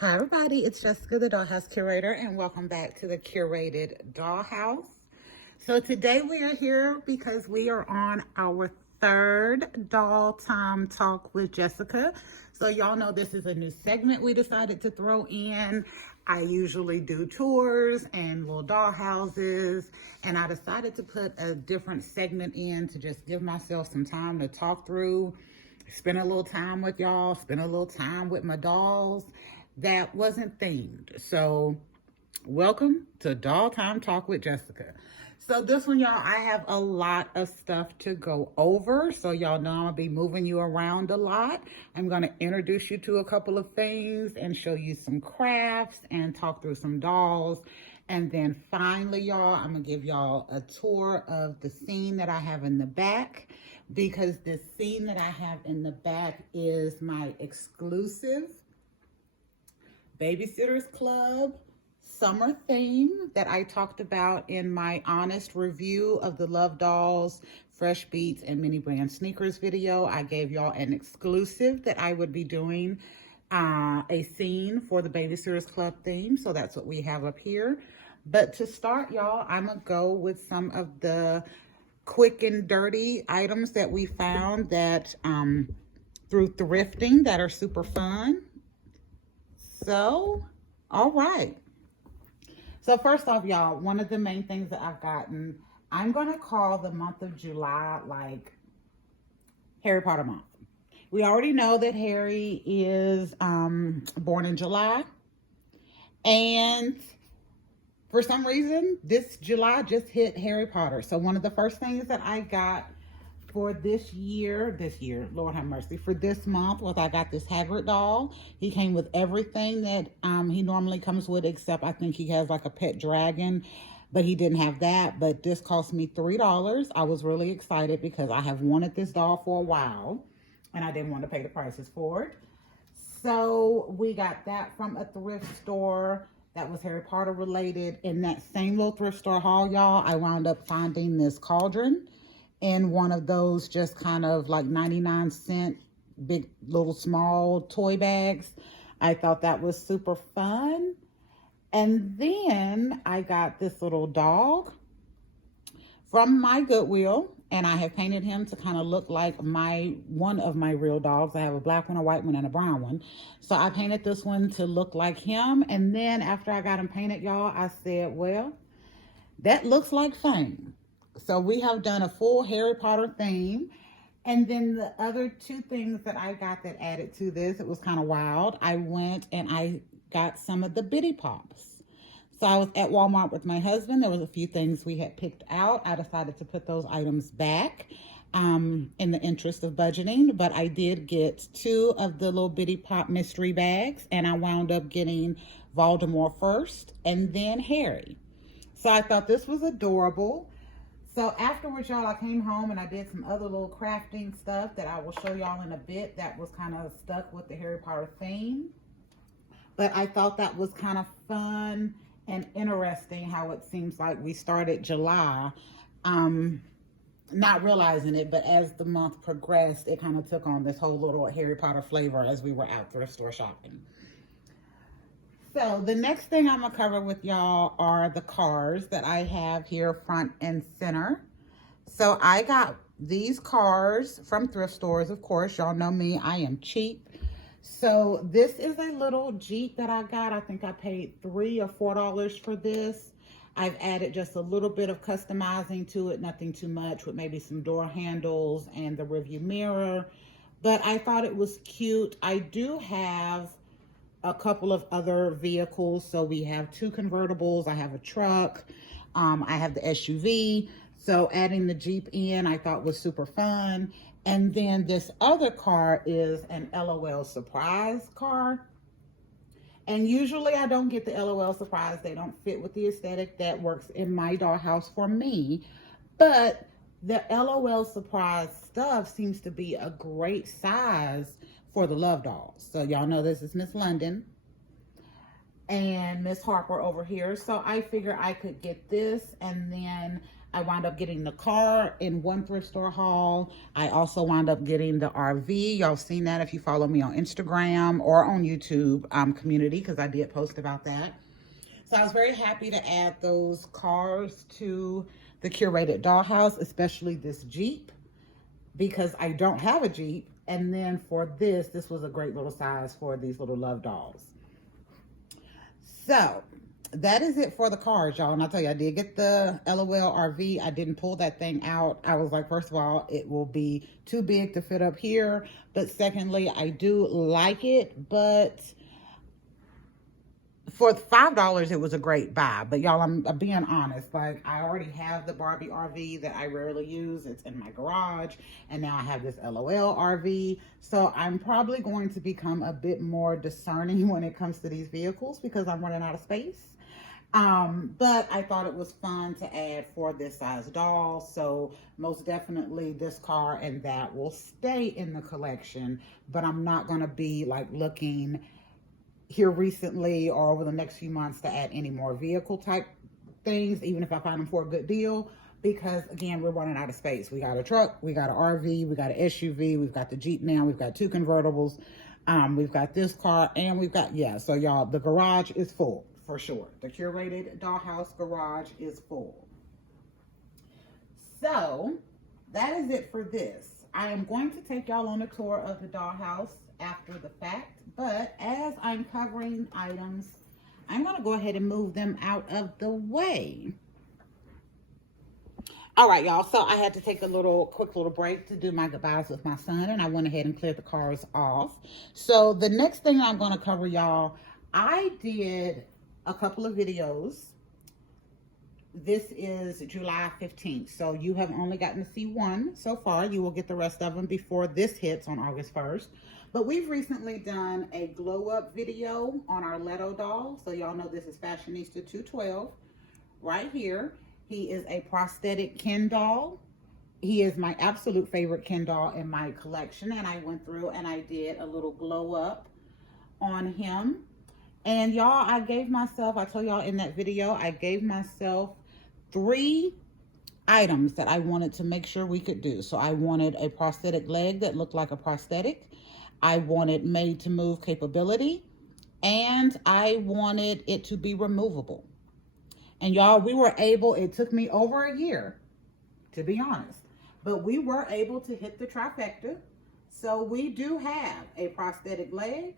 Hi everybody, it's Jessica, the Dollhouse Curator, and welcome back to the Curated Dollhouse. So today we are here because we are on our third Doll Time Talk with Jessica. So y'all know this is a new segment we decided to throw in. I usually do tours and little doll houses, and I decided to put a different segment in to just give myself some time to talk through, spend a little time with y'all, spend a little time with my dolls that wasn't themed. So welcome to Doll Time Talk with Jessica. So this one, y'all, I have a lot of stuff to go over. So y'all know I'll be moving you around a lot. I'm going to introduce you to a couple of things and show you some crafts and talk through some dolls. And then finally, y'all, I'm going to give y'all a tour of the scene that I have in the back, because this scene that I have in the back is my exclusive Babysitters Club summer theme that I talked about in my honest review of the Love Dolls, Fresh Beats, and Mini Brand Sneakers video. I gave y'all an exclusive that I would be doing a scene for the Babysitters Club theme. So that's what we have up here. But to start, y'all, I'm going to go with some of the quick and dirty items that we found that through thrifting that are super fun. So, all right. So first off, y'all, one of the main things that I've gotten, I'm going to call the month of July like Harry Potter month. We already know that Harry is born in July. And for some reason, this July just hit Harry Potter. So one of the first things that I got for this year, Lord have mercy, for this month was I got this Hagrid doll. He came with everything that he normally comes with, except I think he has like a pet dragon, but he didn't have that. But this cost me $3. I was really excited because I have wanted this doll for a while and I didn't want to pay the prices for it. So we got that from a thrift store that was Harry Potter related. In that same little thrift store haul, y'all, I wound up finding this cauldron in one of those just kind of like 99-cent big little small toy bags. I thought that was super fun. And then I got this little dog from my Goodwill, and I have painted him to kind of look like one of my real dogs. I have a black one, a white one, and a brown one. So I painted this one to look like him. And then after I got him painted, y'all, I said, well, that looks like fame. So we have done a full Harry Potter theme. And then the other two things that I got that added to this, it was kind of wild. I went and I got some of the Bitty Pops. So I was at Walmart with my husband. There was a few things we had picked out. I decided to put those items back in the interest of budgeting. But I did get two of the little Bitty Pop mystery bags. And I wound up getting Voldemort first and then Harry. So I thought this was adorable. So afterwards, y'all, I came home and I did some other little crafting stuff that I will show y'all in a bit that was kind of stuck with the Harry Potter theme. But I thought that was kind of fun and interesting how it seems like we started July, not realizing it, but as the month progressed, it kind of took on this whole little Harry Potter flavor as we were out thrift store shopping. So the next thing I'm going to cover with y'all are the cars that I have here front and center. So I got these cars from thrift stores, of course. Y'all know me, I am cheap. So this is a little Jeep that I got. I think I paid $3 or $4 for this. I've added just a little bit of customizing to it, nothing too much, with maybe some door handles and the rearview mirror. But I thought it was cute. I do have a couple of other vehicles. So we have two convertibles. I have a truck. I have the SUV. So adding the Jeep in, I thought was super fun. And then this other car is an LOL surprise car. And usually I don't get the LOL surprise. They don't fit with the aesthetic that works in my dollhouse for me. But the LOL surprise stuff seems to be a great size for the Love Dolls. So y'all know this is Miss London and Miss Harper over here. So I figure I could get this, and then I wound up getting the car in one thrift store haul. I also wound up getting the RV. Y'all seen that if you follow me on Instagram or on YouTube community, because I did post about that. So I was very happy to add those cars to the curated dollhouse, especially this Jeep, because I don't have a Jeep. And then for this was a great little size for these little love dolls. So that is it for the cars, y'all. And I'll tell you, I did get the LOL RV. I didn't pull that thing out. I was like, first of all, it will be too big to fit up here. But secondly, I do like it, but for $5, it was a great buy. But y'all, I'm being honest. Like, I already have the Barbie RV that I rarely use. It's in my garage. And now I have this LOL RV. So I'm probably going to become a bit more discerning when it comes to these vehicles because I'm running out of space. But I thought it was fun to add for this size doll. So most definitely this car and that will stay in the collection. But I'm not going to be like looking here recently or over the next few months to add any more vehicle type things, even if I find them for a good deal, because again, we're running out of space. We got a truck, we got an RV, we got an SUV, we've got the Jeep now, we've got 2 convertibles, we've got this car, and we've got, yeah, so y'all, the garage is full for sure. The curated dollhouse garage is full. So that is it for this. I am going to take y'all on a tour of the dollhouse after the fact, but as I'm covering items, I'm going to go ahead and move them out of the way. All right, y'all, so I had to take a quick little break to do my goodbyes with my son, and I went ahead and cleared the cars off. So the next thing I'm going to cover, y'all, I did a couple of videos. This is July 15th, so you have only gotten to see one so far. You will get the rest of them before this hits on August 1st. But we've recently done a glow up video on our Leto doll. So y'all know this is Fashionista 212 right here. He is a prosthetic Ken doll. He is my absolute favorite Ken doll in my collection. And I went through and I did a little glow up on him. And y'all, I told y'all in that video, I gave myself 3 items that I wanted to make sure we could do. So I wanted a prosthetic leg that looked like a prosthetic. I wanted made to move capability, and I wanted it to be removable. And y'all, we were able, it took me over a year, to be honest, but we were able to hit the trifecta. So we do have a prosthetic leg,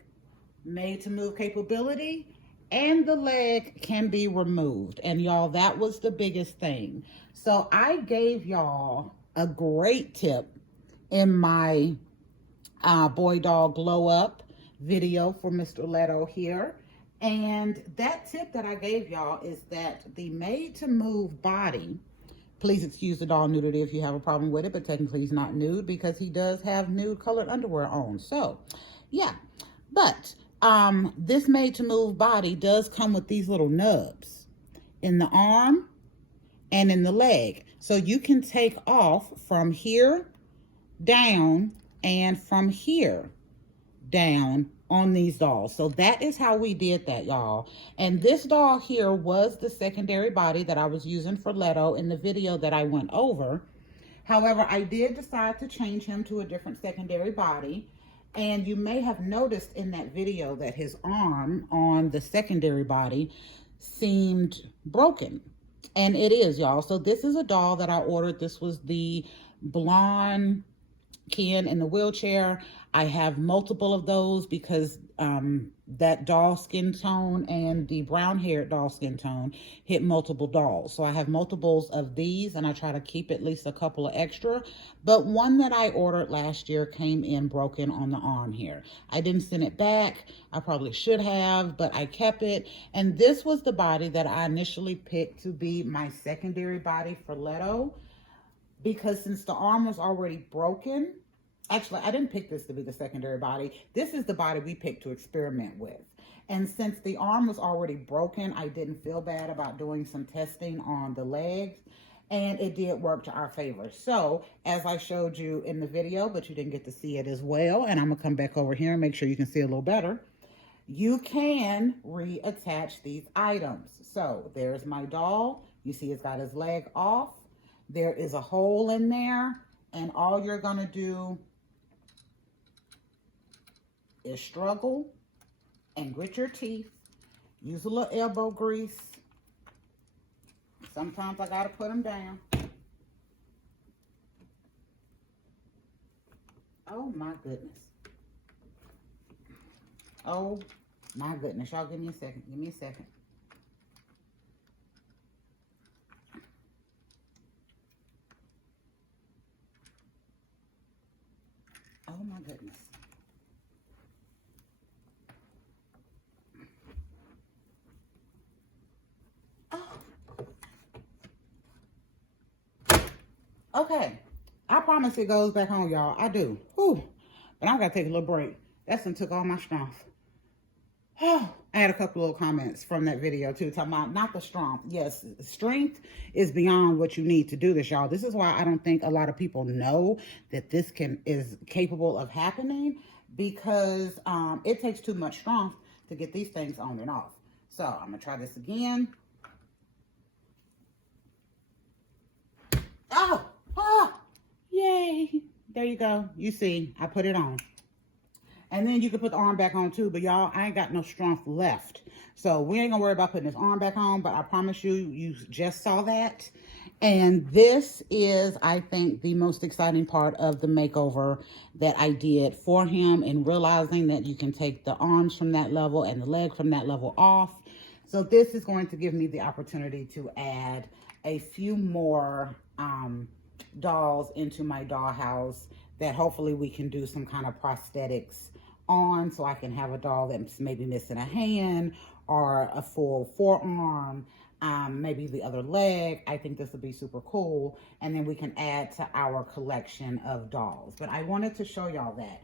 made to move capability, and the leg can be removed. And y'all, that was the biggest thing. So I gave y'all a great tip in my boy doll glow up video for Mr. Leto here. And that tip that I gave y'all is that the made to move body, please excuse the doll nudity if you have a problem with it, but technically he's not nude because he does have nude colored underwear on. So yeah, but this made to move body does come with these little nubs in the arm and in the leg. So you can take off from here down and from here down on these dolls. So that is how we did that, y'all. And this doll here was the secondary body that I was using for Leto in the video that I went over. However, I did decide to change him to a different secondary body. And you may have noticed in that video that his arm on the secondary body seemed broken. And it is, y'all. So this is a doll that I ordered. This was the blonde Ken in the wheelchair. I have multiple of those because that doll skin tone and the brown haired doll skin tone hit multiple dolls. So I have multiples of these and I try to keep at least a couple of extra. But one that I ordered last year came in broken on the arm here. I didn't send it back. I probably should have, but I kept it. And this was the body that I initially picked to be my secondary body for Leto, because since the arm was already broken, actually, I didn't pick this to be the secondary body. This is the body we picked to experiment with. And since the arm was already broken, I didn't feel bad about doing some testing on the legs. And it did work to our favor. So, as I showed you in the video, but you didn't get to see it as well, and I'm going to come back over here and make sure you can see a little better, you can reattach these items. So, there's my doll. You see it's got his leg off. There is a hole in there, and all you're gonna do is struggle and grit your teeth. Use a little elbow grease. Sometimes I gotta put them down. Oh my goodness. Oh my goodness. Y'all give me a second. Give me a second. Oh my goodness. Oh. Okay. I promise it goes back on, y'all. I do. Whew. But I gotta take a little break. That's done took all my strength. Oh, I had a couple of comments from that video too, talking about not the strength. Yes, strength is beyond what you need to do this, y'all. This is why I don't think a lot of people know that this is capable of happening, because it takes too much strength to get these things on and off. So I'm gonna try this again. Oh, yay. There you go. You see, I put it on. And then you can put the arm back on too, but y'all, I ain't got no strength left. So we ain't gonna worry about putting this arm back on, but I promise you, you just saw that. And this is, I think, the most exciting part of the makeover that I did for him, and realizing that you can take the arms from that level and the leg from that level off. So this is going to give me the opportunity to add a few more dolls into my dollhouse that hopefully we can do some kind of prosthetics on, so I can have a doll that's maybe missing a hand or a full forearm, maybe the other leg. I think this would be super cool, and then we can add to our collection of dolls. But I wanted to show y'all that.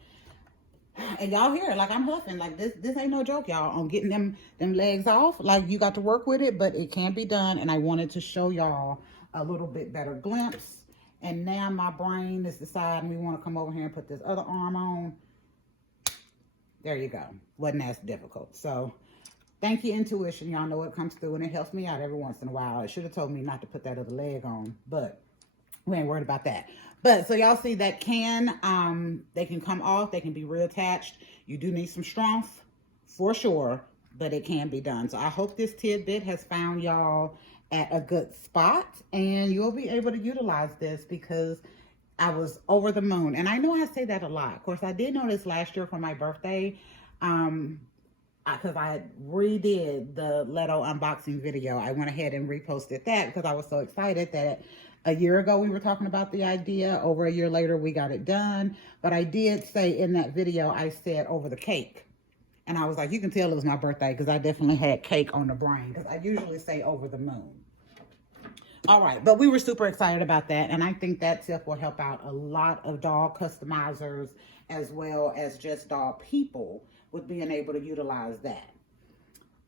And y'all hear it, like I'm huffing, like this ain't no joke, y'all, on getting them legs off. Like, you got to work with it, but it can be done. And I wanted to show y'all a little bit better glimpse. And now my brain is deciding we want to come over here and put this other arm on. There you go. Wasn't as difficult. So thank you, intuition. Y'all know it comes through, and it helps me out every once in a while. It should have told me not to put that other leg on, but we ain't worried about that. But so y'all see that they can come off, they can be reattached. You do need some strength for sure, but it can be done. So I hope this tidbit has found y'all at a good spot, and you'll be able to utilize this, because I was over the moon. And I know I say that a lot. Of course, I did know this last year for my birthday, because I redid the Leto unboxing video. I went ahead and reposted that because I was so excited that a year ago we were talking about the idea. Over a year later, we got it done. But I did say in that video, I said over the cake. And I was like, you can tell it was my birthday, because I definitely had cake on the brain, because I usually say over the moon. All right, but we were super excited about that, and I think that tip will help out a lot of doll customizers, as well as just doll people, with being able to utilize that.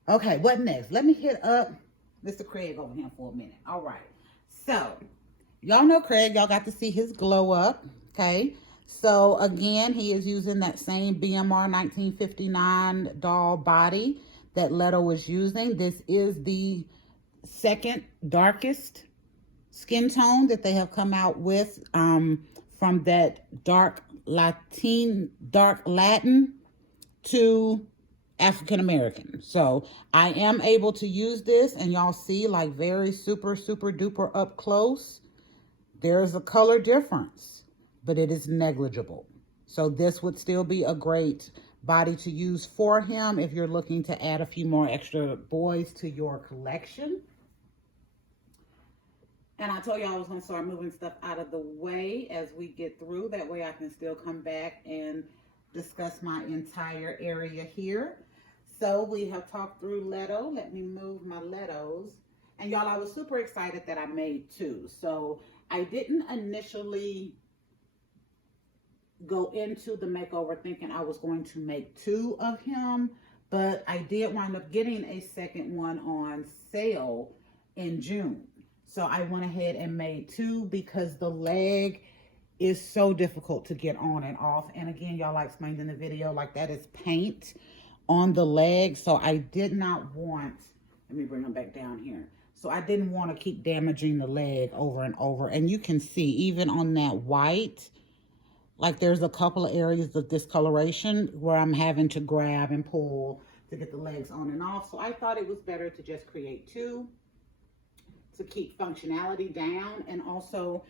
Okay, what next? Let me hit up Mr. Craig over here for a minute. All right, so y'all know Craig. Y'all got to see his glow up, okay? So again, he is using that same BMR 1959 doll body that Leto was using. This is the second darkest skin tone that they have come out with, from that dark Latin to African American. So I am able to use this, and y'all see, like, very super duper up close. There's a color difference, but it is negligible. So this would still be a great body to use for him if you're looking to add a few more extra boys to your collection. And I told you I was going to start moving stuff out of the way as we get through. That way I can still come back and discuss my entire area here. So we have talked through Leto. Let me move my Letos. And y'all, I was super excited that I made two. So I didn't initially go into the makeover thinking I was going to make two of him, but I did wind up getting a second one on sale in June. So I went ahead and made two, because the leg is so difficult to get on and off. And again, y'all, I explained in the video, like, that is paint on the leg. So I did not want, let me bring them back down here. So I didn't want to keep damaging the leg over and over. And you can see even on that white, like there's a couple of areas of discoloration where I'm having to grab and pull to get the legs on and off. So I thought it was better to just create two to keep functionality down. And also,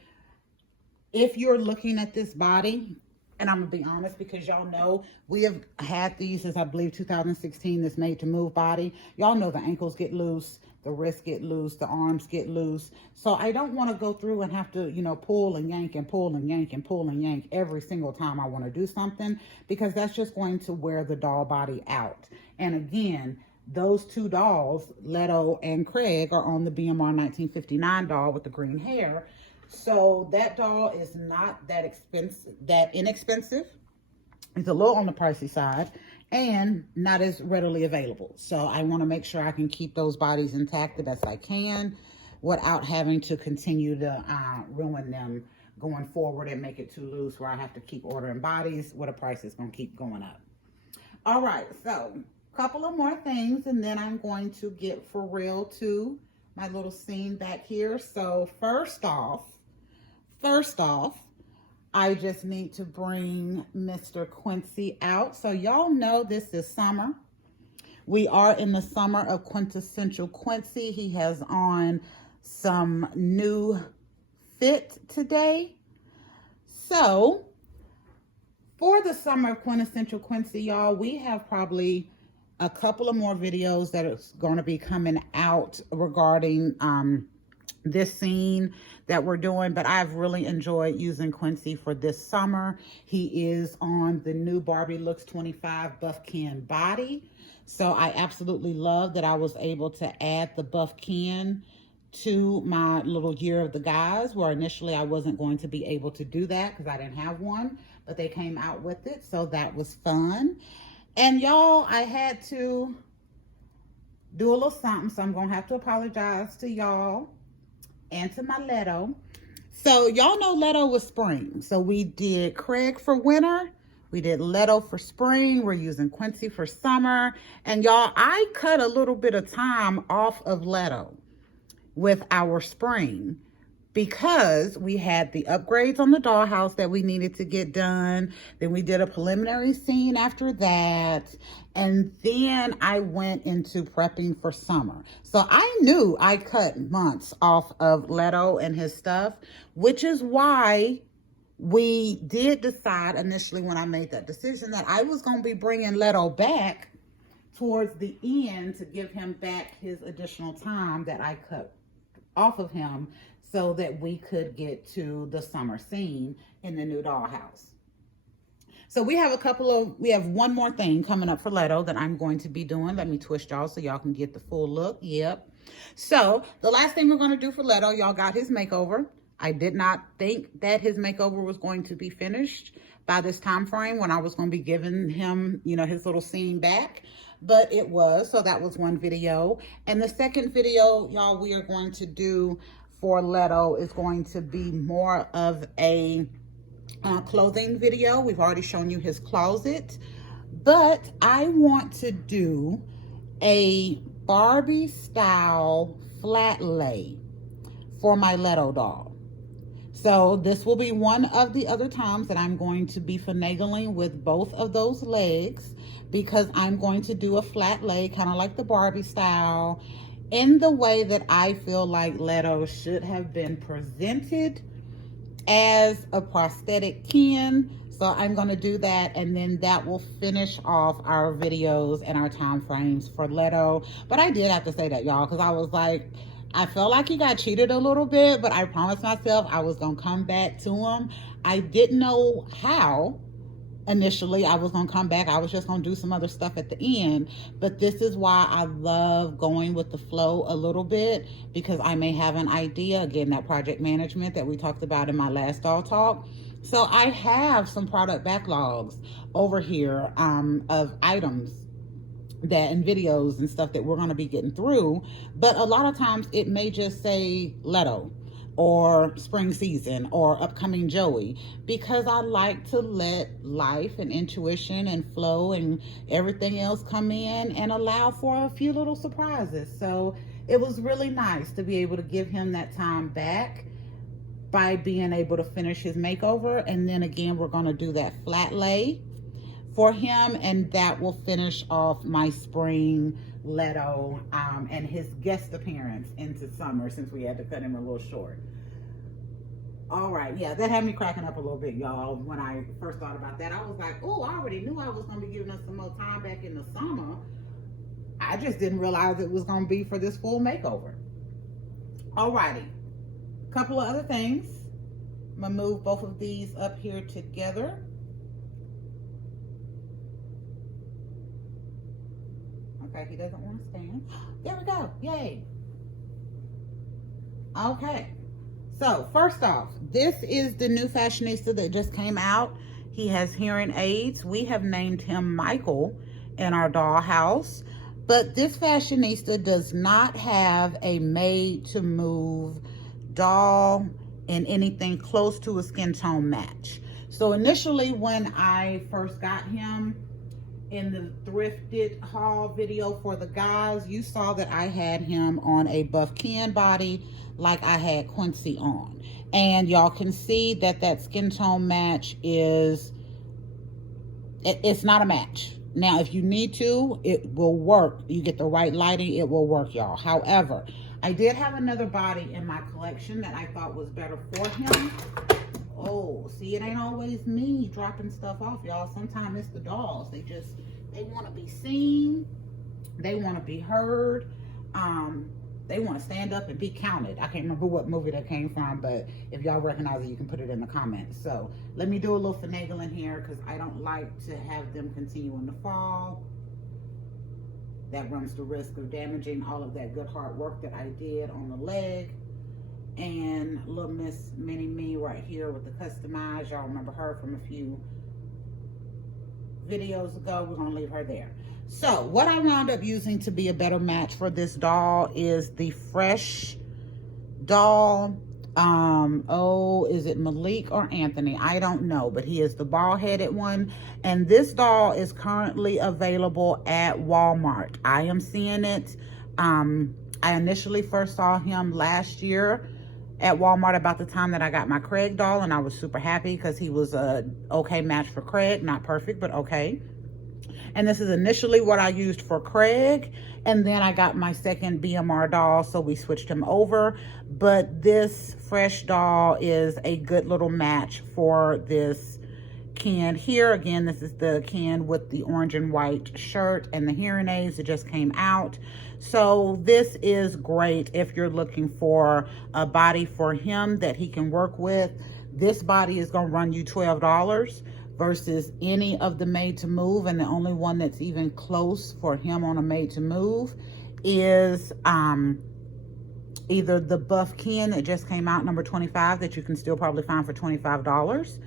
if you're looking at this body, and I'm gonna be honest, because y'all know we have had these since I believe 2016, this made to move body. Y'all know the ankles get loose, the wrists get loose, the arms get loose. So I don't want to go through and have to, you know, pull and yank and pull and yank and pull and yank every single time I want to do something, because that's just going to wear the doll body out. And again, those two dolls, Leto and Craig, are on the BMR 1959 doll with the green hair. So that doll is not that inexpensive. It's a little on the pricey side and not as readily available. So I want to make sure I can keep those bodies intact the best I can without having to continue to ruin them going forward and make it too loose where I have to keep ordering bodies where the price is going to keep going up. All right, so a couple of more things and then I'm going to get for real to my little scene back here. So first off, I just need to bring Mr. Quincy out. So y'all know this is summer. We are in the summer of quintessential Quincy. He has on some new fit today. So for the summer of quintessential Quincy, y'all, we have probably a couple of more videos that is going to be coming out regarding this scene that we're doing, but I've really enjoyed using Quincy for this summer. He is on the new Barbie Looks 25 buff can body. So I absolutely love that I was able to add the buff can to my little year of the guys, where initially I wasn't going to be able to do that because I didn't have one, but they came out with it. So that was fun. And y'all, I had to do a little something, so I'm gonna have to apologize to y'all and to my Leto. So y'all know Leto was spring. So we did Craig for winter. We did Leto for spring. We're using Quincy for summer. And y'all, I cut a little bit of time off of Leto with our spring because we had the upgrades on the dollhouse that we needed to get done. Then we did a preliminary scene after that. And then I went into prepping for summer. So I knew I cut months off of Leto and his stuff, which is why we did decide initially when I made that decision that I was going to be bringing Leto back towards the end to give him back his additional time that I cut off of him so that we could get to the summer scene in the new dollhouse. So we have one more thing coming up for Leto that I'm going to be doing. Let me twist y'all so y'all can get the full look. Yep. So the last thing we're going to do for Leto, y'all got his makeover. I did not think that his makeover was going to be finished by this time frame when I was going to be giving him, you know, his little scene back, but it was. So that was one video. And the second video, y'all, we are going to do for Leto is going to be more of a clothing video. We've already shown you his closet, but I want to do a Barbie style flat lay for my Leto doll. So this will be one of the other times that I'm going to be finagling with both of those legs, because I'm going to do a flat lay, kind of like the Barbie style, in the way that I feel like Leto should have been presented as a prosthetic kin. So I'm going to do that, and then that will finish off our videos and our time frames for Leto. But I did have to say that, y'all, because I was like, I felt like he got cheated a little bit, but I promised myself I was going to come back to him. I didn't know how initially I was going to come back. I was just going to do some other stuff at the end. But this is why I love going with the flow a little bit, because I may have an idea. Again, that project management that we talked about in my last doll talk. So I have some product backlogs over here of items that and videos and stuff that we're going to be getting through, but a lot of times it may just say Leto or spring season or upcoming Joey, because I like to let life and intuition and flow and everything else come in and allow for a few little surprises. So it was really nice to be able to give him that time back by being able to finish his makeover. And then again, we're going to do that flat lay for him, and that will finish off my spring Leto and his guest appearance into summer, since we had to cut him a little short. All right, yeah, that had me cracking up a little bit, y'all. When I first thought about that, I was like, oh, I already knew I was going to be giving us some more time back in the summer. I just didn't realize it was going to be for this full makeover. All righty, couple of other things. I'm going to move both of these up here together. Okay, he doesn't want to stand. There we go. Yay. Okay. So, first off, this is the new fashionista that just came out. He has hearing aids. We have named him Michael in our dollhouse. But this fashionista does not have a made-to-move doll in anything close to a skin tone match. So, initially, when I first got him, in the Thrifted haul video for the guys, you saw that I had him on a buff Ken body like I had Quincy on. And y'all can see that that skin tone match is, it's not a match. Now, if you need to, it will work. You get the right lighting, it will work, y'all. However, I did have another body in my collection that I thought was better for him. Oh, see, it ain't always me dropping stuff off, y'all. Sometimes it's the dolls. They want to be seen. They want to be heard. They want to stand up and be counted. I can't remember what movie that came from, but if y'all recognize it, you can put it in the comments. So let me do a little finagling here, because I don't like to have them continuing to fall. That runs the risk of damaging all of that good hard work that I did on the leg. And little Miss Mini Me right here with the customized. Y'all remember her from a few videos ago. We're going to leave her there. So what I wound up using to be a better match for this doll is the Fresh doll. Oh, is it Malik or Anthony? I don't know, but he is the bald-headed one. And this doll is currently available at Walmart. I am seeing it. I initially first saw him last year at Walmart about the time that I got my Craig doll, and I was super happy because he was a okay match for Craig. Not perfect, but okay. And this is initially what I used for Craig, and then I got my second BMR doll, so we switched him over. But this Fresh doll is a good little match for this Ken here. Again, this is the Ken with the orange and white shirt and the hearing aids that just came out. So this is great if you're looking for a body for him that he can work with. This body is going to run you $12 versus any of the made to move, and the only one that's even close for him on a made to move is either the buff Ken that just came out, number 25, that you can still probably find for $25,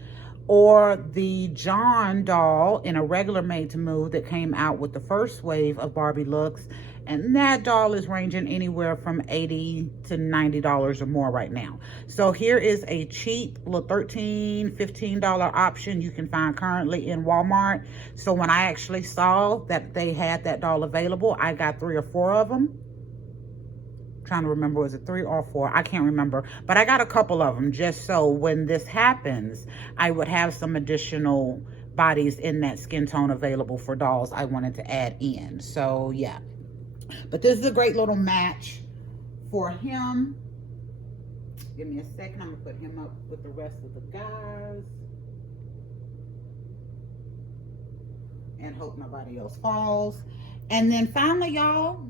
or the John doll in a regular made to move that came out with the first wave of Barbie looks, and that doll is ranging anywhere from $80 to $90 or more right now. So here is a cheap little $13, $15 option you can find currently in Walmart. So when I actually saw that they had that doll available, I got 3 or 4 of them. Trying to remember, was it 3 or 4? I can't remember, but I got a couple of them just so when this happens, I would have some additional bodies in that skin tone available for dolls I wanted to add in. So yeah, but this is a great little match for him. Give me a second. I'm gonna put him up with the rest of the guys and hope nobody else falls. And then finally, y'all,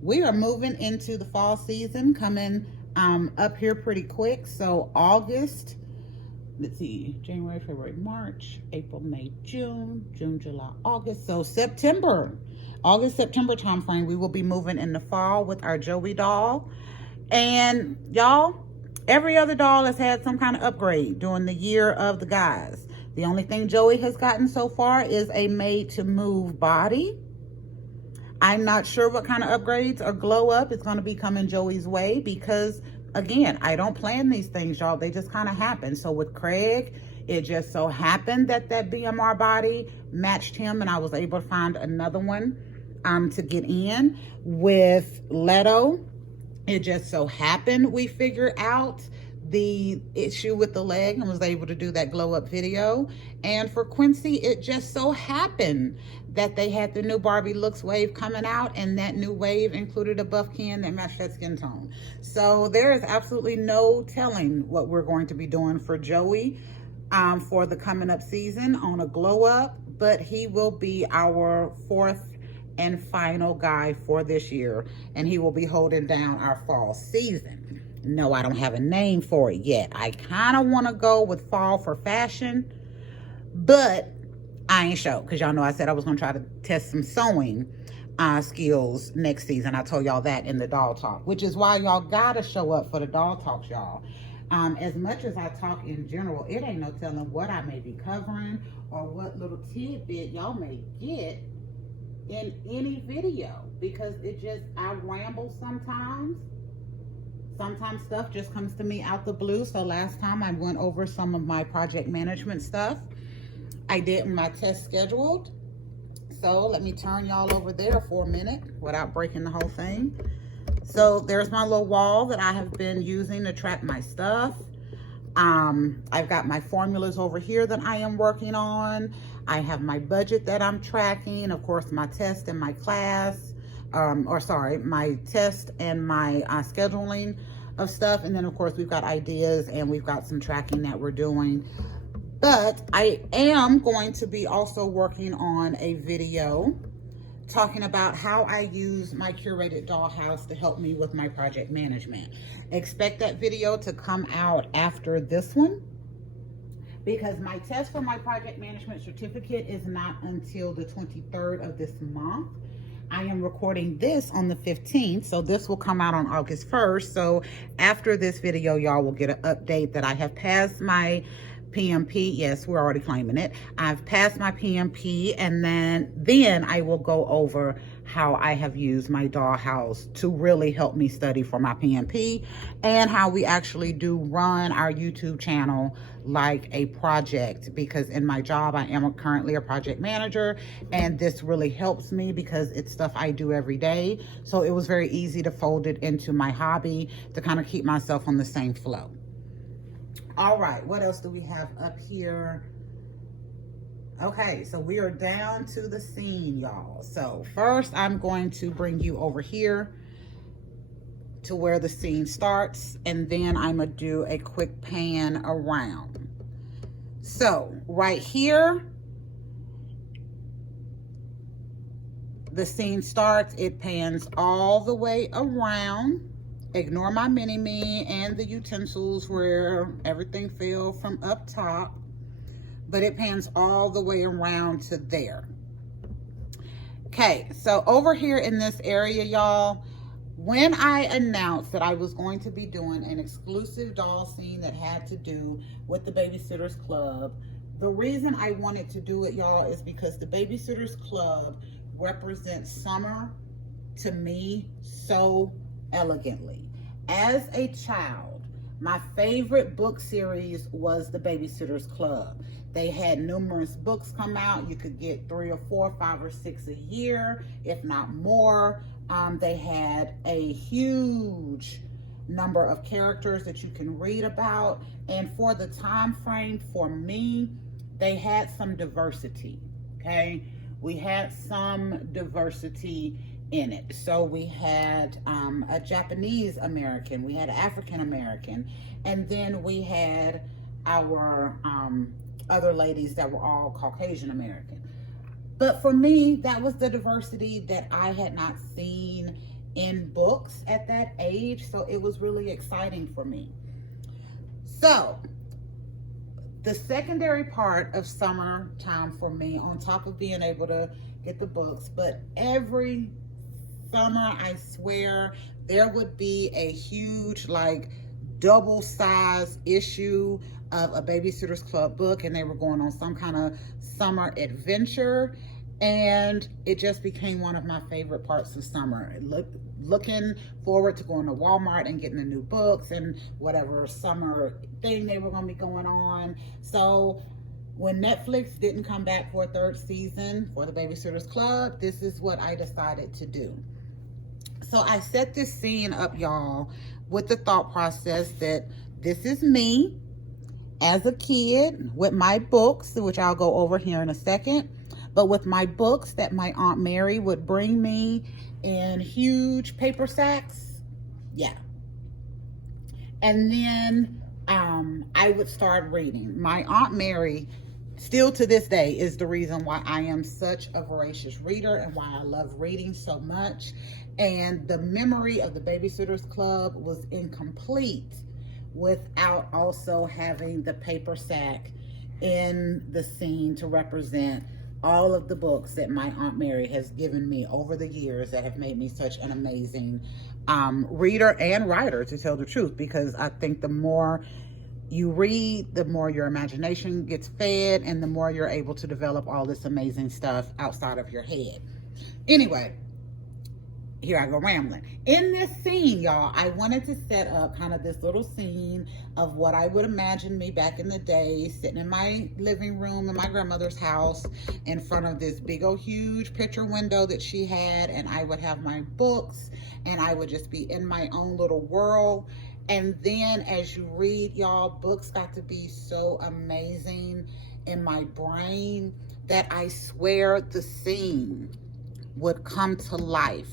we are moving into the fall season, coming up here pretty quick. So August, let's see, January, February, March, April, May, June, July, August. So September, August, September time frame, we will be moving in the fall with our Joey doll. And y'all, every other doll has had some kind of upgrade during the year of the guys. The only thing Joey has gotten so far is a made to move body. I'm not sure what kind of upgrades or glow up is going to be coming Joey's way, because again, I don't plan these things, y'all. They just kind of happen. So with Craig, it just so happened that that BMR body matched him, and I was able to find another one to get in. With Leto, It just so happened we figured out the issue with the leg and was able to do that glow up video. And for Quincy, it just so happened that they had the new Barbie Looks wave coming out, and that new wave included a buff can that matched that skin tone. So there is absolutely no telling what we're going to be doing for Joey for the coming up season on a glow up, but he will be our fourth and final guy for this year, and he will be holding down our fall season. No, I don't have a name for it yet. I kind of want to go with fall for fashion, but I ain't sure, because y'all know I said I was going to try to test some sewing skills next season. I told y'all that in the doll talk, which is why y'all gotta show up for the doll talks, y'all. As much as I talk in general, it ain't no telling what I may be covering or what little tidbit y'all may get in any video, because I ramble sometimes. Sometimes stuff just comes to me out the blue. So last time I went over some of my project management stuff. I did my test scheduled. So let me turn y'all over there for a minute without breaking the whole thing. So there's my little wall that I have been using to track my stuff. I've got my formulas over here that I am working on. I have my budget that I'm tracking. Of course, my test and my class, my test and my scheduling of stuff. And then of course we've got ideas and we've got some tracking that we're doing. But I am going to be also working on a video talking about how I use my curated dollhouse to help me with my project management. Expect that video to come out after this one, because my test for my project management certificate is not until the 23rd of this month. I am recording this on the 15th, so this will come out on August 1st. So after this video, y'all will get an update that I have passed my PMP. Yes, we're already claiming it. I've passed my PMP, and then I will go over how I have used my dollhouse to really help me study for my PMP, and how we actually do run our YouTube channel like a project, because in my job I am currently a project manager, and this really helps me because it's stuff I do every day. So it was very easy to fold it into my hobby to kind of keep myself on the same flow. All right, what else do we have up here? Okay, so we are down to the scene, y'all. So first I'm going to bring you over here to where the scene starts, and then I'm gonna do a quick pan around. So right here, the scene starts, it pans all the way around. Ignore my mini-me and the utensils where everything fell from up top, but it pans all the way around to there. Okay, so over here in this area, y'all, when I announced that I was going to be doing an exclusive doll scene that had to do with the Babysitters Club, the reason I wanted to do it, y'all, is because the Babysitters Club represents summer to me so elegantly. As a child, my favorite book series was the Babysitters Club. They had numerous books come out. You could get 3 or 4, 5 or 6 a year, if not more. They had a huge number of characters that you can read about. And for the time frame, for me, they had some diversity, okay? We had some diversity in it. So we had a Japanese American, we had African American, and then we had our other ladies that were all Caucasian American. But for me, that was the diversity that I had not seen in books at that age, so it was really exciting for me. So the secondary part of summertime for me, on top of being able to get the books, but every summer, I swear, there would be a huge, like, double-size issue of a Babysitter's Club book, and they were going on some kind of summer adventure, and it just became one of my favorite parts of summer. Looking forward to going to Walmart and getting the new books and whatever summer thing they were going to be going on. So when Netflix didn't come back for a 3rd season for the Babysitter's Club, this is what I decided to do. So I set this scene up, y'all, with the thought process that this is me as a kid with my books, which I'll go over here in a second, but with my books that my Aunt Mary would bring me in huge paper sacks. Yeah. And then I would start reading. My Aunt Mary, still to this day, is the reason why I am such a voracious reader and why I love reading so much. And the memory of the Babysitters Club was incomplete without also having the paper sack in the scene to represent all of the books that my Aunt Mary has given me over the years that have made me such an amazing reader and writer, to tell the truth, because I think the more you read, the more your imagination gets fed and the more you're able to develop all this amazing stuff outside of your head. Anyway, here I go rambling. In this scene, y'all, I wanted to set up kind of this little scene of what I would imagine me back in the day, sitting in my living room in my grandmother's house in front of this big old huge picture window that she had, and I would have my books and I would just be in my own little world. And then as you read, y'all, books got to be so amazing in my brain that I swear the scene would come to life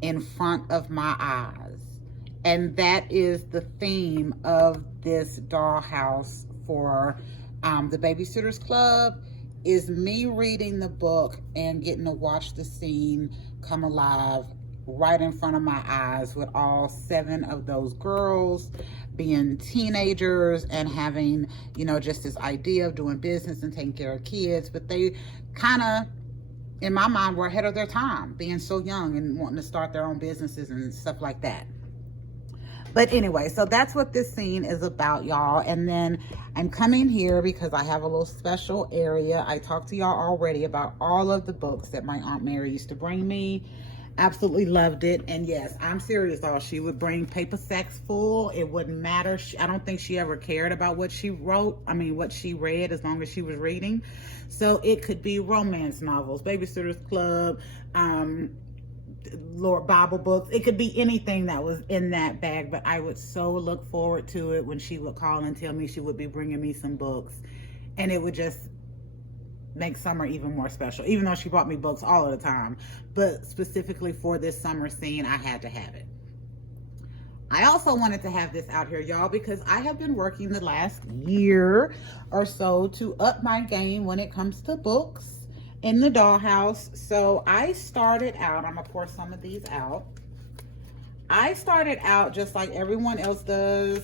in front of my eyes. And that is the theme of this dollhouse for the Babysitters Club, is me reading the book and getting to watch the scene come alive right in front of my eyes, with all 7 of those girls being teenagers and having, you know, just this idea of doing business and taking care of kids. But they kind of, in my mind, were ahead of their time, being so young and wanting to start their own businesses and stuff like that. But anyway, so that's what this scene is about, y'all. And then I'm coming here because I have a little special area. I talked to y'all already about all of the books that my Aunt Mary used to bring me. Absolutely loved it. And yes, I'm serious, y'all. She would bring paper sacks full. It wouldn't matter. I don't think she ever cared about what she wrote. I mean, what she read, as long as she was reading. So it could be romance novels, Babysitter's Club, Lord Bible books. It could be anything that was in that bag. But I would so look forward to it when she would call and tell me she would be bringing me some books. And it would just make summer even more special, even though she brought me books all of the time. But specifically for this summer scene, I had to have it. I also wanted to have this out here, y'all, because I have been working the last year or so to up my game when it comes to books in the dollhouse. So I started out, I'm gonna pour some of these out. I started out just like everyone else does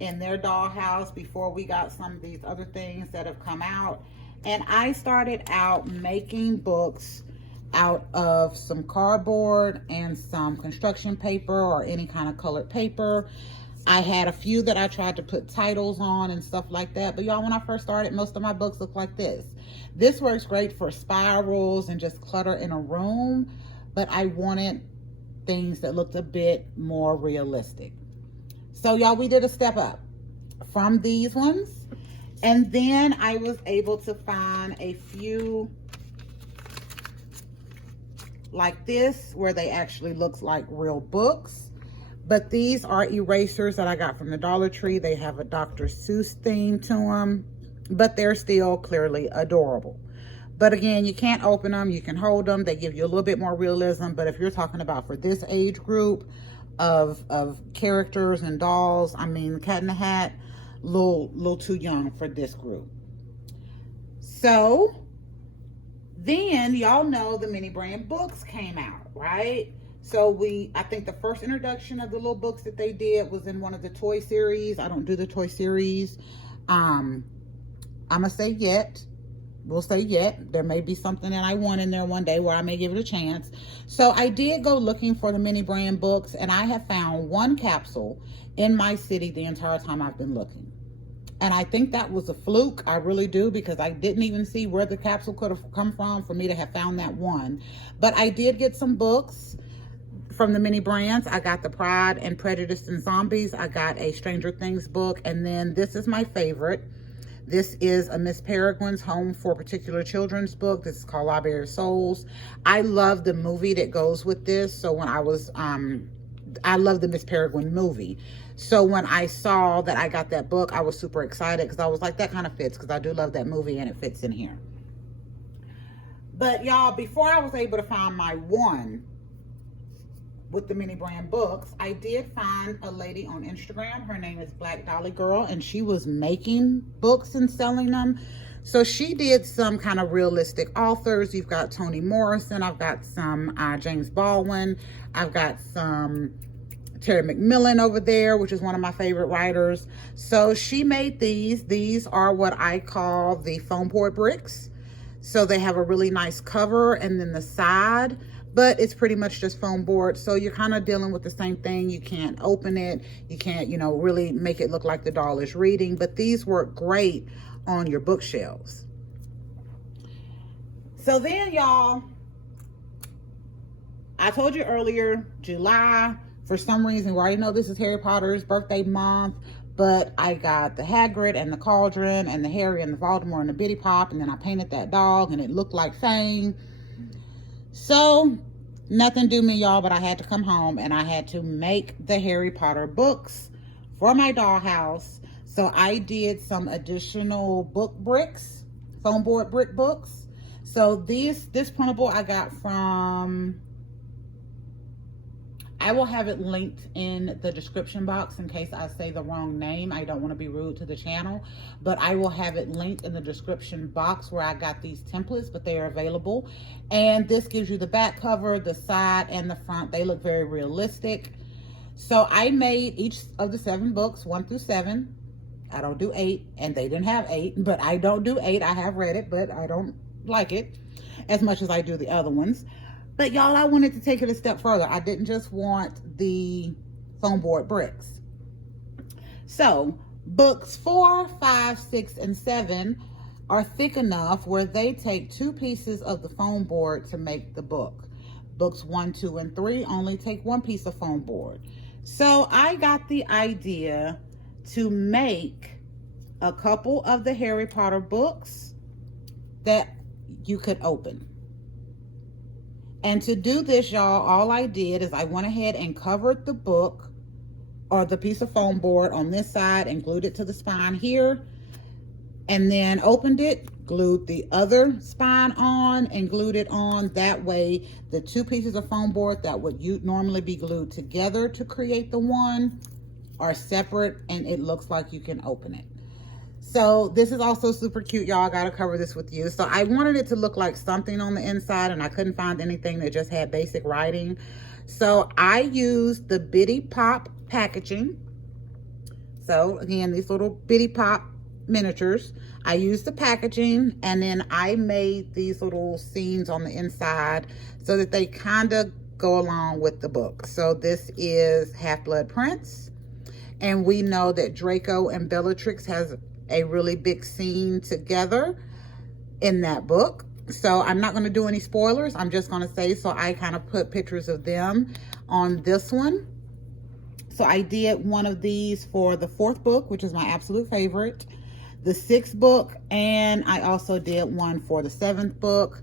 in their dollhouse before we got some of these other things that have come out. And I started out making books out of some cardboard and some construction paper or any kind of colored paper. I had a few that I tried to put titles on and stuff like that. But y'all, when I first started, most of my books look like this. This works great for spirals and just clutter in a room. But I wanted things that looked a bit more realistic. So y'all, we did a step up from these ones. And then I was able to find a few like this where they actually look like real books. But these are erasers that I got from the Dollar Tree. They have a Dr. Seuss theme to them, but they're still clearly adorable. But again, you can't open them. You can hold them. They give you a little bit more realism. But if you're talking about for this age group of characters and dolls, I mean, Cat in the Hat, little too young for this group. So then y'all know the mini brand books came out, right? So I think the first introduction of the little books that they did was in one of the toy series. I don't do the toy series. I'm gonna say yet. We'll say yet. There may be something that I want in there one day where I may give it a chance. So I did go looking for the mini brand books, and I have found one capsule in my city the entire time I've been looking. And I think that was a fluke. I really do, because I didn't even see where the capsule could have come from for me to have found that one. But I did get some books from the mini brands. I got the Pride and Prejudice and Zombies. I got a Stranger Things book. And then this is my favorite. This is a Miss Peregrine's Home for Particular Children's book. This is called Library of Souls. I love the movie that goes with this. So when I was, I love the Miss Peregrine movie. So when I saw that I got that book, I was super excited because I was like, that kind of fits, because I do love that movie and it fits in here. But y'all, before I was able to find my one with the mini brand books, I did find a lady on Instagram. Her name is Black Dolly Girl, and she was making books and selling them. So she did some kind of realistic authors. You've got Toni Morrison. I've got some James Baldwin. I've got some Terry McMillan over there, which is one of my favorite writers. So she made these. These are what I call the foam board bricks. So they have a really nice cover, and then the side, but it's pretty much just foam board. So you're kind of dealing with the same thing. You can't open it. You can't, you know, really make it look like the doll is reading, but these work great on your bookshelves. So then, y'all, I told you earlier, July, for some reason, we already know this is Harry Potter's birthday month, but I got the Hagrid and the Cauldron and the Harry and the Voldemort and the Bitty Pop, and then I painted that dog and it looked like Fang. So nothing do me, y'all, but I had to come home and I had to make the Harry Potter books for my dollhouse. So I did some additional book bricks, foam board brick books. So this printable I got from, I will have it linked in the description box in case I say the wrong name. I don't want to be rude to the channel, but I will have it linked in the description box where I got these templates, but they are available. And this gives you the back cover, the side, and the front. They look very realistic. So I made each of the 7 books, 1 through 7. I don't do 8, and they didn't have 8, but I don't do 8. I have read it, but I don't like it as much as I do the other ones. But y'all, I wanted to take it a step further. I didn't just want the foam board bricks. So books 4, 5, 6, and 7 are thick enough where they take 2 pieces of the foam board to make the book. Books 1, 2, and 3 only take 1 piece of foam board. So I got the idea to make a couple of the Harry Potter books that you could open. And to do this, y'all, all I did is I went ahead and covered the book or the piece of foam board on this side and glued it to the spine here, and then opened it, glued the other spine on and glued it on. That way the 2 pieces of foam board that would normally be glued together to create the one are separate, and it looks like you can open it. So this is also super cute, y'all. I gotta cover this with you. So I wanted it to look like something on the inside, and I couldn't find anything that just had basic writing. So I used the Bitty Pop packaging. So again, these little Bitty Pop miniatures. I used the packaging, and then I made these little scenes on the inside so that they kind of go along with the book. So this is Half-Blood Prince, and we know that Draco and Bellatrix has a really big scene together in that book. So I'm not going to do any spoilers. I'm just going to say, so I kind of put pictures of them on this one. So I did one of these for the 4th book, which is my absolute favorite, the 6th book, and I also did one for the 7th book.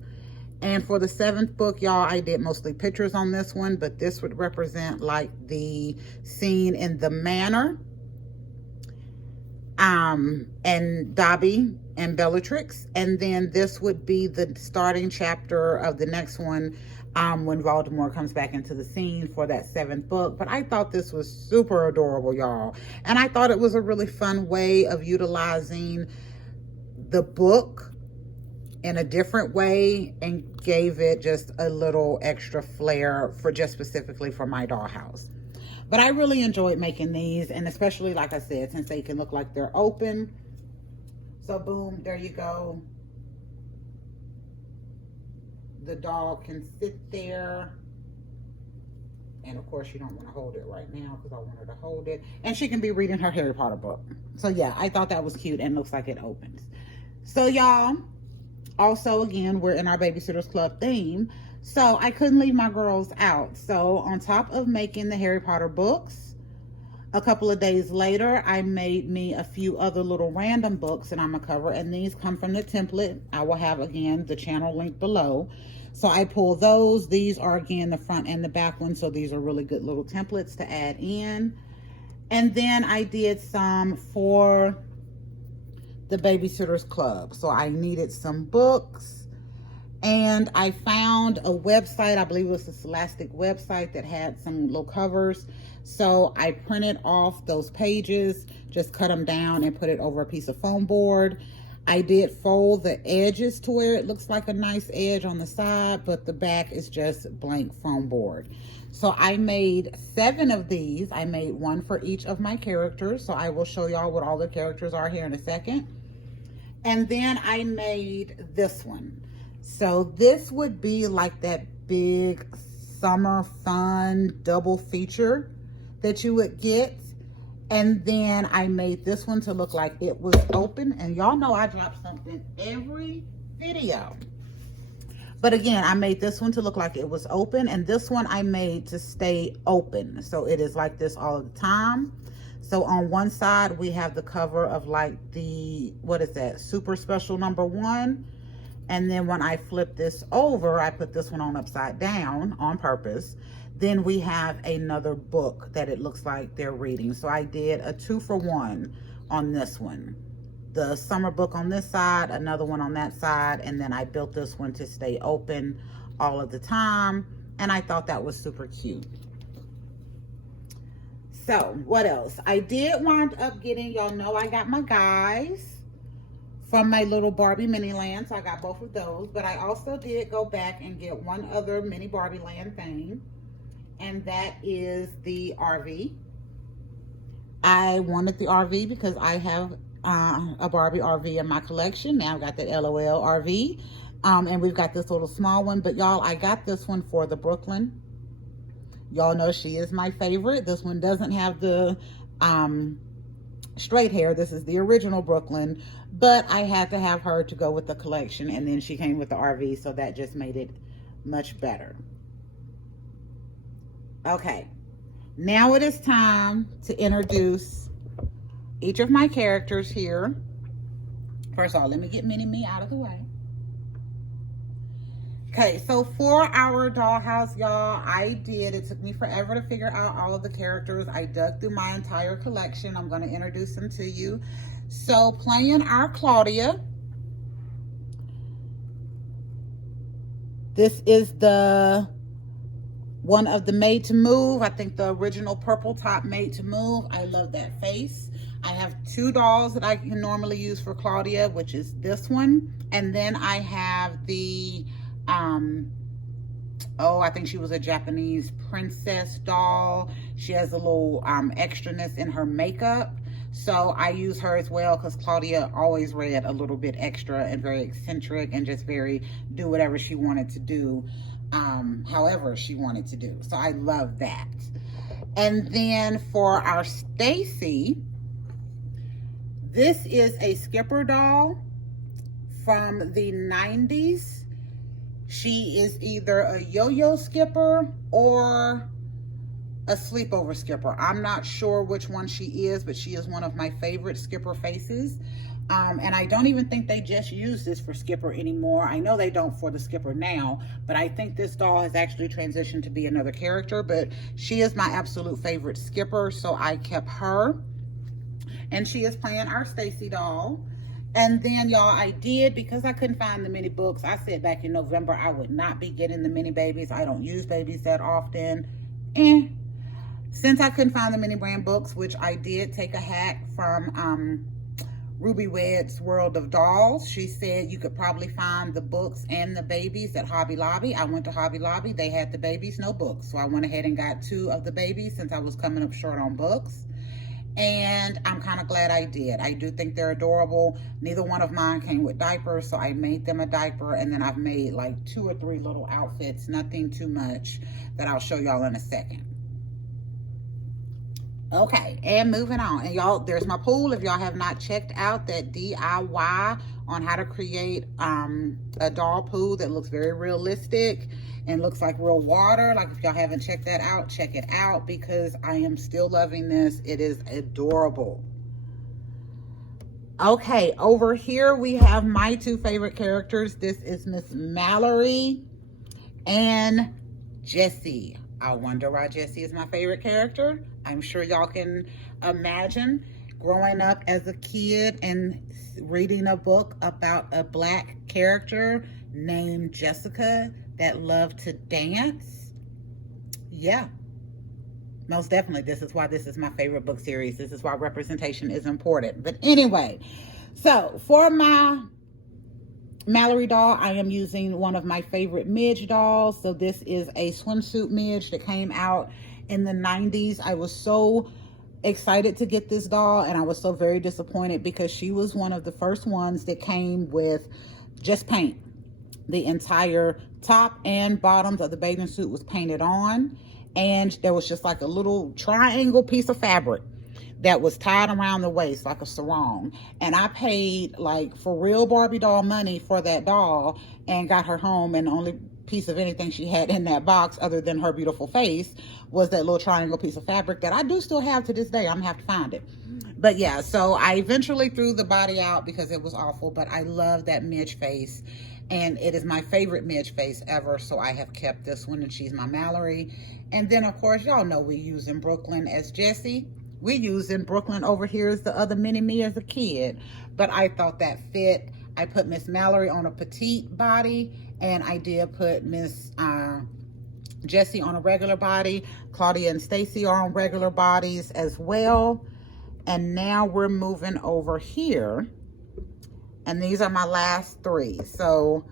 And for the 7th book, y'all, I did mostly pictures on this one, but this would represent like the scene in the manor, and Dobby and Bellatrix. And then this would be the starting chapter of the next one, when Voldemort comes back into the scene for that 7th book. But I thought this was super adorable, y'all. And I thought it was a really fun way of utilizing the book in a different way, and gave it just a little extra flair for just specifically for my dollhouse. But I really enjoyed making these, and especially, like I said, since they can look like they're open. So boom, there you go. The dog can sit there. And of course, you don't want to hold it right now because I want her to hold it. And she can be reading her Harry Potter book. So yeah, I thought that was cute and looks like it opens. So y'all, also again, we're in our Babysitters Club theme. So I couldn't leave my girls out. So on top of making the Harry Potter books, A couple of days later, I made me a few other little random books, and I'm gonna cover, and these come from the template. I will have, again, the channel link below. So I pull those. These are, again, the front and the back ones, so these are really good little templates to add in. And then I did some for the Babysitters Club. So I needed some books, and I found a website, I believe it was the Scholastic website, that had some little covers. So I printed off those pages, just cut them down and put it over a piece of foam board. I did fold the edges to where it looks like a nice edge on the side, but the back is just blank foam board. So I made 7 of these. I made one for each of my characters. So I will show y'all what all the characters are here in a second. And then I made this one. So this would be like that big summer fun double feature that you would get. And then I made this one to look like it was open. And y'all know I drop something every video. But again, I made this one to look like it was open. And this one I made to stay open. So it is like this all the time. So on one side, we have the cover of like the, what is that? Super Special #1. And then when I flip this over, I put this one on upside down on purpose. Then we have another book that it looks like they're reading. So I did a 2-for-1 on this one. The summer book on this side, another one on that side, and then I built this one to stay open all of the time. And I thought that was super cute. So what else? I did wind up getting, y'all know I got my guys from my little Barbie mini land. So I got both of those, but I also did go back and get one other mini Barbie land thing. And that is the RV. I wanted the RV because I have a Barbie RV in my collection. Now I've got that LOL RV. And we've got this little small one. But y'all, I got this one for the Brooklyn. Y'all know she is my favorite. This one doesn't have the straight hair. This is the original Brooklyn. But I had to have her to go with the collection. And then she came with the RV. So that just made it much better. Okay, now it is time to introduce each of my characters here. First of all, let me get Mini Me out of the way. Okay, so for our dollhouse, y'all, it took me forever to figure out all of the characters. I dug through my entire collection. I'm going to introduce them to you. So playing our Claudia. This is the one of the Made to Move. I think the original purple top Made to Move. I love that face. I have 2 dolls that I can normally use for Claudia, which is this one. And then I have the, I think she was a Japanese princess doll. She has a little extraness in her makeup. So I use her as well because Claudia always read a little bit extra and very eccentric and just very do whatever she wanted to do. However she wanted to do. So I love that. And then for our Stacy, this is a Skipper doll from the 90s. She is either a yo-yo skipper or a sleepover skipper. I'm not sure which one she is, but she is one of my favorite skipper faces. And I don't even think they just use this for Skipper anymore. I know they don't for the Skipper now, but I think this doll has actually transitioned to be another character, but she is my absolute favorite Skipper, so I kept her. And she is playing our Stacy doll. And then y'all, I did, because I couldn't find the mini books, I said back in November I would not be getting the mini babies. I don't use babies that often. Since I couldn't find the mini brand books, which I did take a hack from Ruby Wed's World of Dolls. She said you could probably find the books and the babies at Hobby Lobby. I went to Hobby Lobby. They had the babies, no books. So I went ahead and got 2 of the babies since I was coming up short on books. And I'm kind of glad I did. I do think they're adorable. Neither one of mine came with diapers, so I made them a diaper. And then I've made like 2 or 3 little outfits, nothing too much, that I'll show y'all in a second. Okay, and moving on. And y'all, there's my pool. If y'all have not checked out that DIY on how to create a doll poo that looks very realistic and looks like real water. Like, if y'all haven't checked that out, check it out, because I am still loving this. It is adorable. Okay, over here we have my two favorite characters. This is Miss Mallory and Jessie. I wonder why Jessie is my favorite character. I'm sure y'all can imagine growing up as a kid and reading a book about a Black character named Jessica that loved to dance. Yeah, most definitely, this is why this is my favorite book series. This is why representation is important. But anyway, so for my Mallory doll, I am using one of my favorite midge dolls. So this is a swimsuit midge that came out in the 90s. I was so excited to get this doll, and I was so very disappointed because she was one of the first ones that came with just paint. The entire top and bottoms of the bathing suit was painted on, and there was just like a little triangle piece of fabric that was tied around the waist like a sarong. And I paid like for real Barbie doll money for that doll and got her home, and the only piece of anything she had in that box other than her beautiful face was that little triangle piece of fabric that I do still have to this day. I'm gonna have to find it. But yeah, so I eventually threw the body out because it was awful, but I love that midge face, and it is my favorite midge face ever, so I have kept this one, and she's my Mallory. And then of course, y'all know we use in Brooklyn as Jessie. We use in Brooklyn over here as the other mini me as a kid, but I thought that fit. I put Miss Mallory on a petite body, and I did put Miss Jessie on a regular body. Claudia and Stacy are on regular bodies as well. And now we're moving over here, and these are my last three. So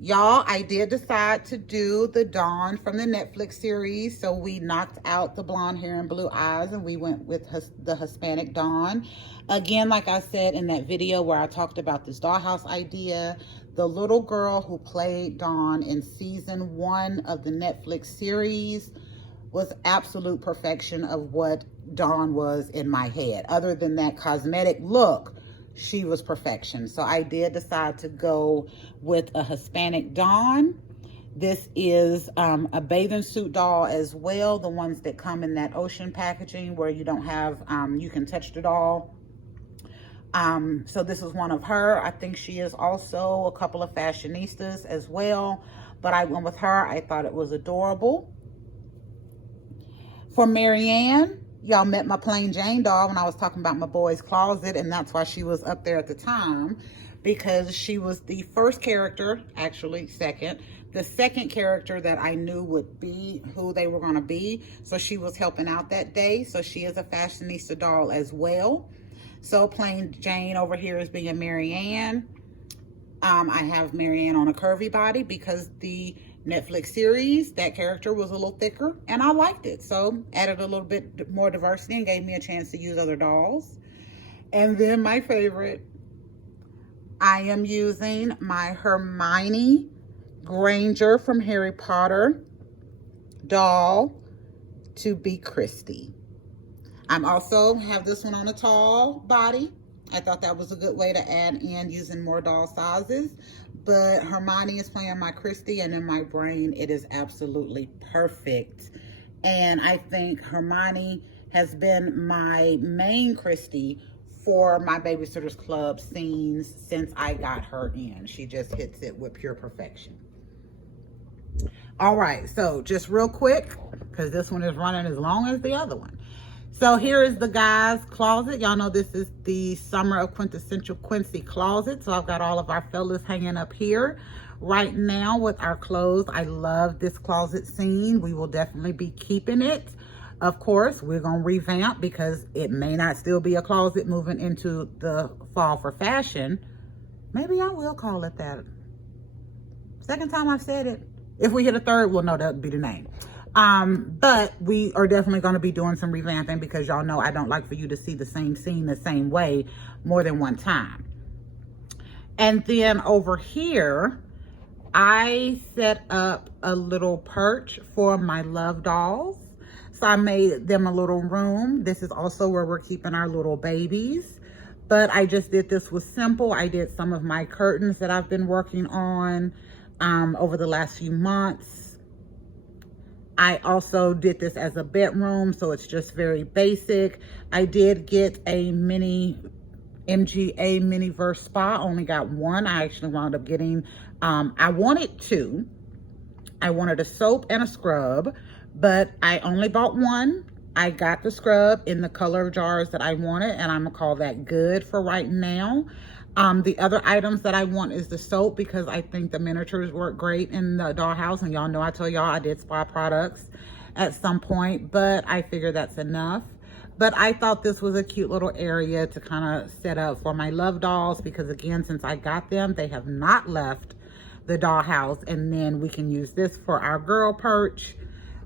y'all, I did decide to do the Dawn from the Netflix series. So we knocked out the blonde hair and blue eyes, and we went with the Hispanic Dawn. Again, like I said in that video where I talked about this dollhouse idea, the little girl who played Dawn in season 1 of the Netflix series was absolute perfection of what Dawn was in my head. Other than that cosmetic look, she was perfection. So I did decide to go with a Hispanic Dawn. This is a bathing suit doll as well, the ones that come in that ocean packaging where you don't have, you can touch the doll. So this is one of her. I think she is also a couple of fashionistas as well, but I went with her. I thought it was adorable. For Marianne, y'all met my plain Jane doll when I was talking about my boy's closet, and that's why she was up there at the time, because she was the first character, actually second, the second character that I knew would be who they were going to be. So she was helping out that day. So she is a fashionista doll as well. So plain Jane over here is being Marianne. I have Marianne on a curvy body because the Netflix series, that character was a little thicker and I liked it. So added a little bit more diversity and gave me a chance to use other dolls. And then my favorite, I am using my Hermione Granger from Harry Potter doll to be Christy. I'm also have this one on a tall body. I thought that was a good way to add in using more doll sizes. But Hermione is playing my Christy, and in my brain, it is absolutely perfect. And I think Hermione has been my main Christy for my Babysitters Club scenes since I got her in. She just hits it with pure perfection. All right, so just real quick, because this one is running as long as the other one. So here is the guys' closet. Y'all know this is the Summer of Quintessential Quincy closet. So I've got all of our fellas hanging up here right now with our clothes. I love this closet scene. We will definitely be keeping it. Of course, we're going to revamp because it may not still be a closet moving into the fall for fashion. Maybe I will call it that. Second time I've said it. If we hit a third, we'll know that would be the name. But we are definitely going to be doing some revamping because y'all know I don't like for you to see the same scene the same way more than one time. And then over here, I set up a little perch for my love dolls. So I made them a little room. This is also where we're keeping our little babies. but I just did this with simple. I did some of my curtains that I've been working on over the last few months. I also did this as a bedroom, so it's just very basic. I did get a mini MGA Miniverse spa. Only got one. I actually wound up getting, I wanted two. I wanted a soap and a scrub, but I only bought one. I got the scrub in the color jars that I wanted, and I'm gonna call that good for right now. The other items that I want is the soap, because I think the miniatures work great in the dollhouse, and y'all know I told y'all I did spa products at some point, but I figured that's enough. But I thought this was a cute little area to kind of set up for my love dolls, because again, since I got them, they have not left the dollhouse. And then we can use this for our girl perch.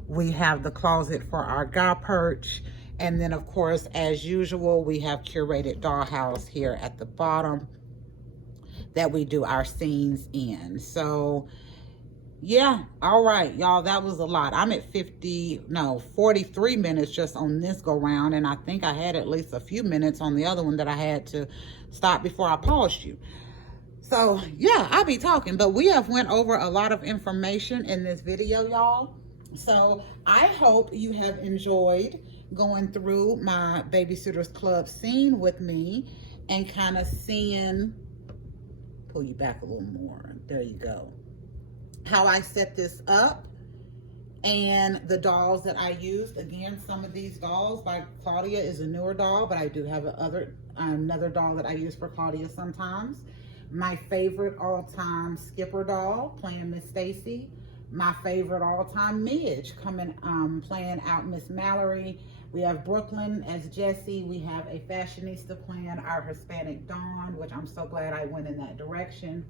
We have the closet for our guy perch. And then of course, as usual, we have curated dollhouse here at the bottom that we do our scenes in. So yeah, all right, y'all, that was a lot. I'm at 43 minutes just on this go round, and I think I had at least a few minutes on the other one that I had to stop before I paused you. So yeah, I'll be talking, but we have went over a lot of information in this video, y'all. So I hope you have enjoyed going through my Babysitters Club scene with me and kind of seeing, pull you back a little more, there you go, how I set this up and the dolls that I used. Again, some of these dolls by Claudia is a newer doll, but I do have another doll that I use for Claudia sometimes. My favorite all-time Skipper doll, playing Miss Stacy. My favorite all-time Midge, coming playing out Miss Mallory. We have Brooklyn as Jessie. We have a fashionista playing our Hispanic Dawn, which I'm so glad I went in that direction.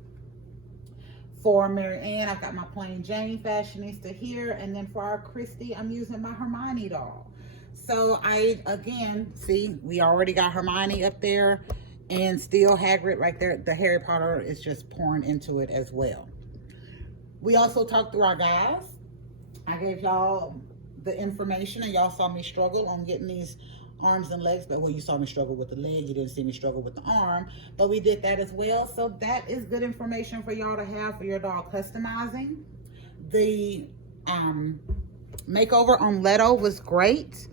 For Mary Ann, I've got my plain Jane fashionista here. And then for our Christy, I'm using my Hermione doll. So again, see, we already got Hermione up there, and still Hagrid right there. The Harry Potter is just pouring into it as well. We also talked through our guys. I gave y'all the information, and y'all saw me struggle on getting these arms and legs, but well, you saw me struggle with the leg, you didn't see me struggle with the arm, but we did that as well. So that is good information for y'all to have for your doll customizing. The makeover on Leto was great.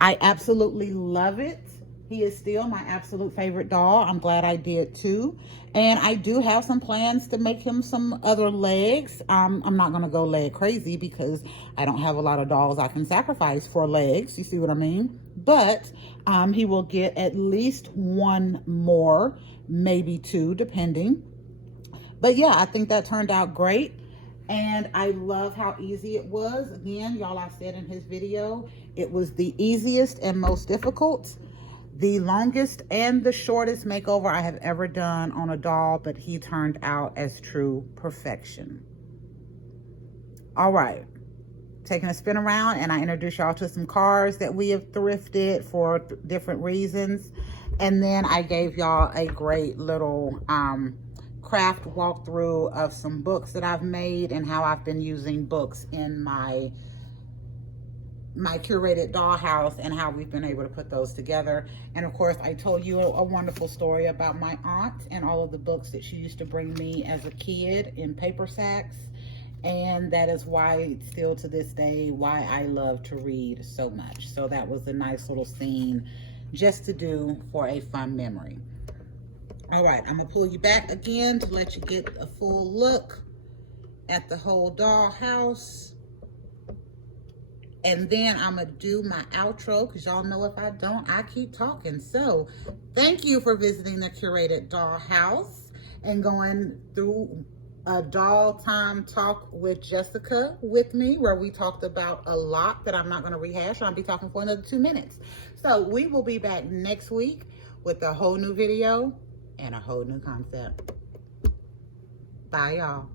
I absolutely love it. He is still my absolute favorite doll. I'm glad I did too. And I do have some plans to make him some other legs. I'm not gonna go leg crazy because I don't have a lot of dolls I can sacrifice for legs. You see what I mean? But he will get at least one more, maybe two, depending. But yeah, I think that turned out great. And I love how easy it was. Again, y'all, I said in his video, it was the easiest and most difficult, the longest and the shortest makeover I have ever done on a doll, but he turned out as true perfection. All right, taking a spin around, and I introduce y'all to some cars that we have thrifted for different reasons. And then I gave y'all a great little craft walkthrough of some books that I've made and how I've been using books in my curated dollhouse and how we've been able to put those together. And of course, I told you a wonderful story about my aunt and all of the books that she used to bring me as a kid in paper sacks. And that is why, still to this day, why I love to read so much. So that was a nice little scene just to do for a fun memory. All right, I'm gonna pull you back again to let you get a full look at the whole dollhouse. And then I'm gonna do my outro, because y'all know if I don't, I keep talking. So thank you for visiting the curated dollhouse and going through a doll time talk with Jessica with me, where we talked about a lot that I'm not gonna rehash. I'll be talking for another 2 minutes. So we will be back next week with a whole new video and a whole new concept. Bye, y'all.